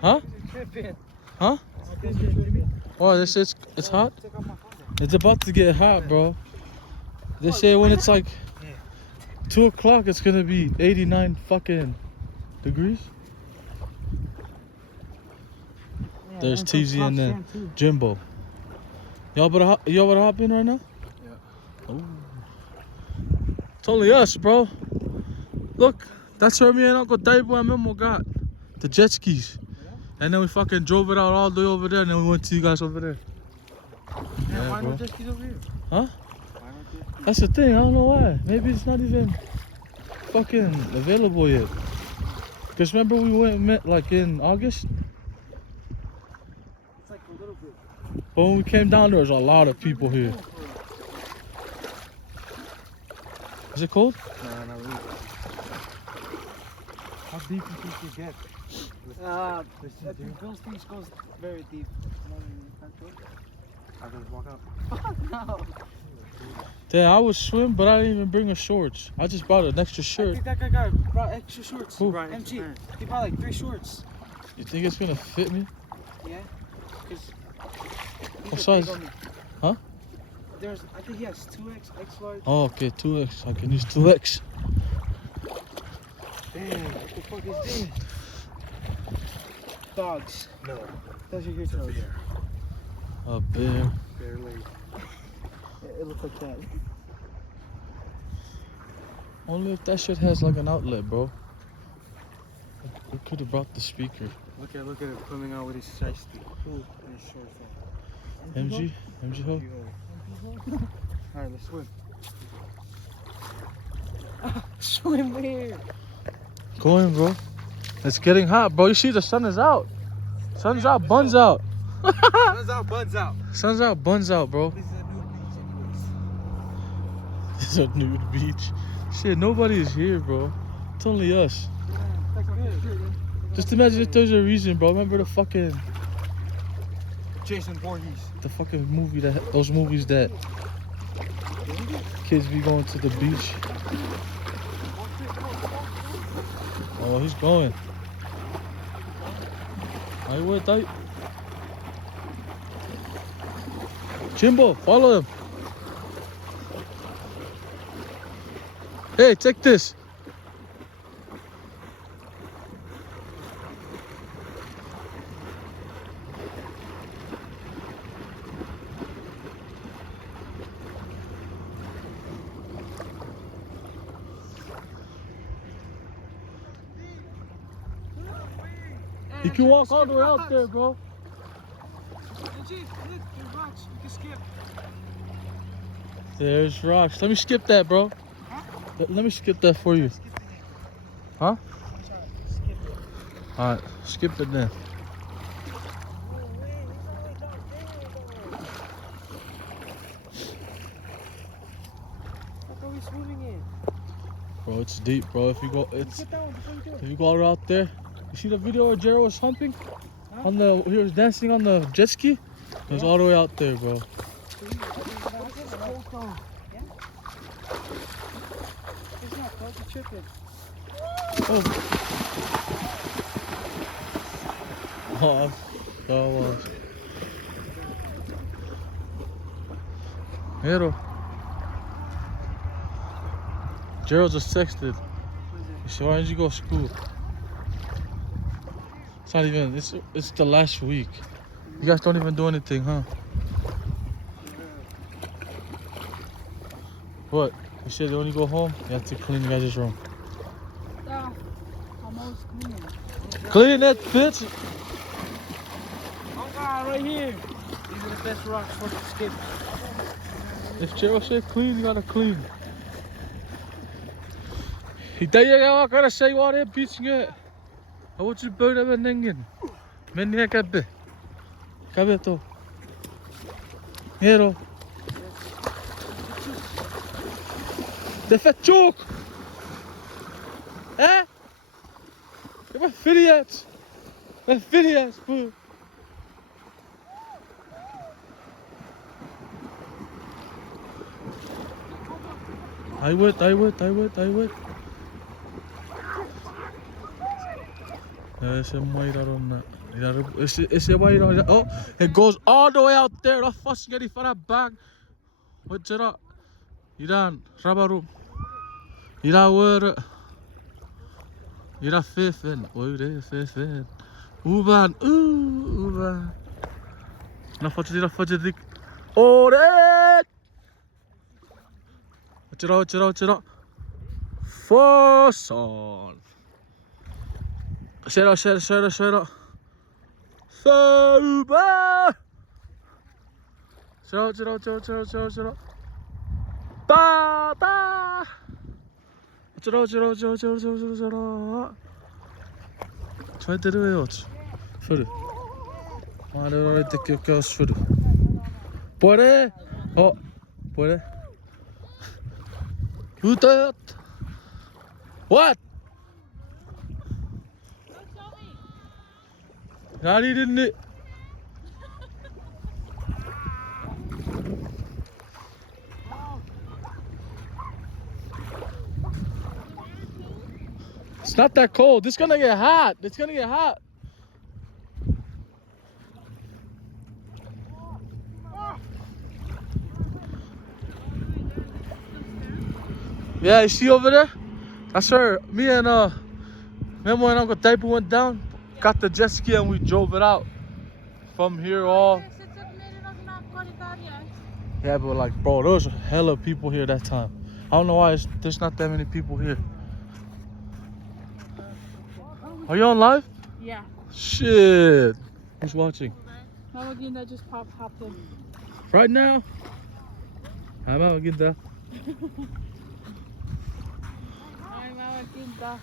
Huh? Huh? Oh, they say it's hot? It's about to get hot, bro. They say when it's like 2 o'clock, it's gonna be 89 fucking degrees. There's TZ and then Jimbo. Y'all better hop in right now? Yeah. Oh. It's only us, bro. Look, that's where me and Uncle Daibo and Memo got the jet skis. And then we fucking drove it out all the way over there, and then we went to you guys over there. Yeah, why no jet skis over here? Huh? That's the thing, I don't know why. Maybe it's not even fucking available yet. Because remember we went and met like in August? It's like a little bit. But when we came down there was a lot of people here. Is it cold? No, not really. How deep do you think you get? I think those things goes very deep. I just walk up. No. Damn, I would swim, but I didn't even bring a shorts. I just brought an extra shirt. I think that guy brought extra shorts. Who? MG. He brought like 3 shorts. You think it's gonna fit me? Yeah. What size? Huh? I think he has 2X, X large. Oh, okay, 2X. I can use 2X. Damn, what the fuck is this? Dogs. No. Those are your toes. A bear. Barely. It looks like that. Only if that shit has like an outlet, bro. We could have brought the speaker. Look at it coming out with his shiesty. Cool. And his short thing. MG ho. Alright, let's swim. Swim here. Go in, bro. It's getting hot, bro. You see the sun is out. Sun's out, buns out. Sun's out, buns out. Sun's out, buns out, bro. This is a nude beach, anyways. This is a nude beach. Shit, nobody is here, bro. It's only us. Yeah, that's good. Just imagine if there's a reason, bro. Remember the fucking Jason Voorhees. the fucking movie those movies that kids be going to the beach. Oh, he's going. I would die. Jimbo, follow him. Hey, take this. You can walk all the way out there, bro. Look, there's rocks. You can skip. There's rocks. Let me skip that, bro. Huh? Let me skip that for you. Huh? Alright, skip it then. What are we swimming in? Bro, it's deep, bro. If you go out there, you see the video where Jared was humping? Huh? He was dancing on the jet ski? It was all the way out there, bro. Oh. Oh, that was. Hero. Gerald just texted. He said, why didn't you go to school? It's not even, it's the last week. You guys don't even do anything, huh? What? You said when you go home, you have to clean your guys' room. Yeah, almost clean. Clean that bitch! Oh God, right here. These are the best rocks for the skip. If Gerald said clean, you gotta clean. Hita ya kara say what it beats it. I want you to build up a ningin. Many a cabbe. Cabbe to. Hero. The fat choke! Eh? Come on, Phineas! Phineas, boo! I would. Ese Mairarona. Ese Mairarona. Oh, it goes all the way out there. The fuss getting for that bag. What's it up? Iran, Rabaru. Iran word. Iran Fiffin. Oh, there, Fiffin. Uban. Uban. Na fudge. Oh, there. What's it up? Fuss on. Shut up. Fuba! Shut up. Ba! Shut up. Try to do it. Şöyle. Maalesef oraya tek yok şöyle. Puede. Oh. Puede. Who that? What? Daddy didn't it? It's not that cold. It's gonna get hot. Yeah, you see over there? That's her. Me and remember when Uncle Taipu went down? Got the jet ski and we drove it out from here all. Yeah, but like, bro, there was hella people here that time. I don't know why there's not that many people here. Are you on live? Yeah. Shit. Who's watching? Mama Ginda just hopped in. Right now? Hi, Mama Ginda. Hi, Mama Ginda.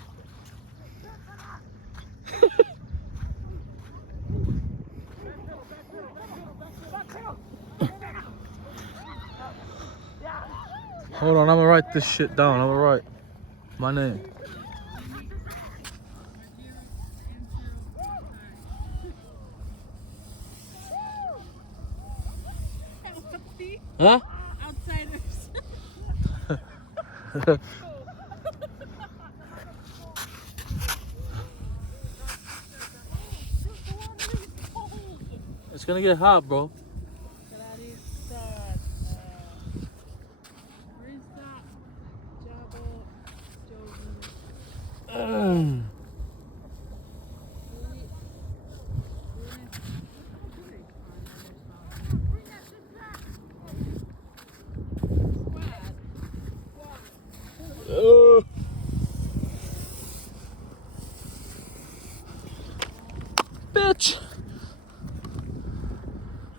Hold on, I'm gonna write this shit down. I'm gonna write my name. Huh? Outsiders. It's gonna get hot, bro. Bitch!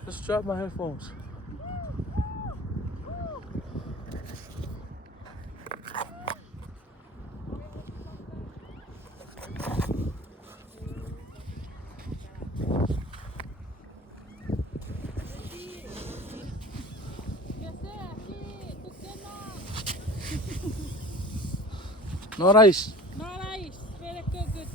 Just dropped my headphones. No rice. No rice. Very good.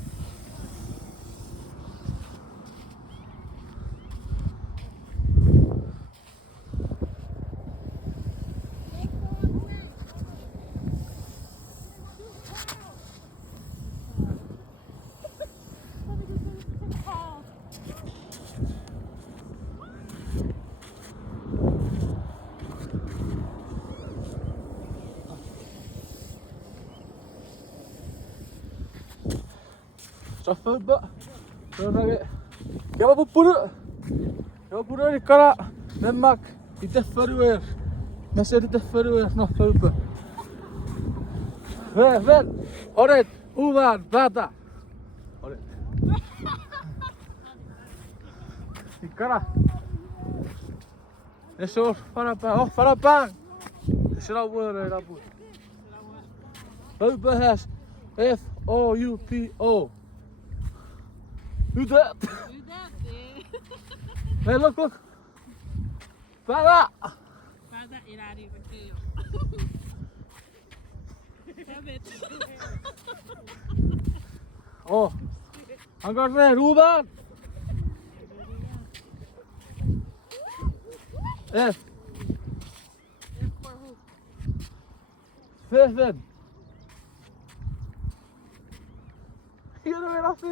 Shuffle ba? Jag var på rikara. Men mak, inte förrör. Men ser inte förrör något uppe. Väl. Har det ovan bada. Har det. Rikara. Det så para bang. Det ser över där på. Uppe här. FOUPO. Who's that? Hey, look. Bada! Bada irari bakıyor. Evet. Oh, han går ner, Ruben! F. Fiffen. Yo no me la sé,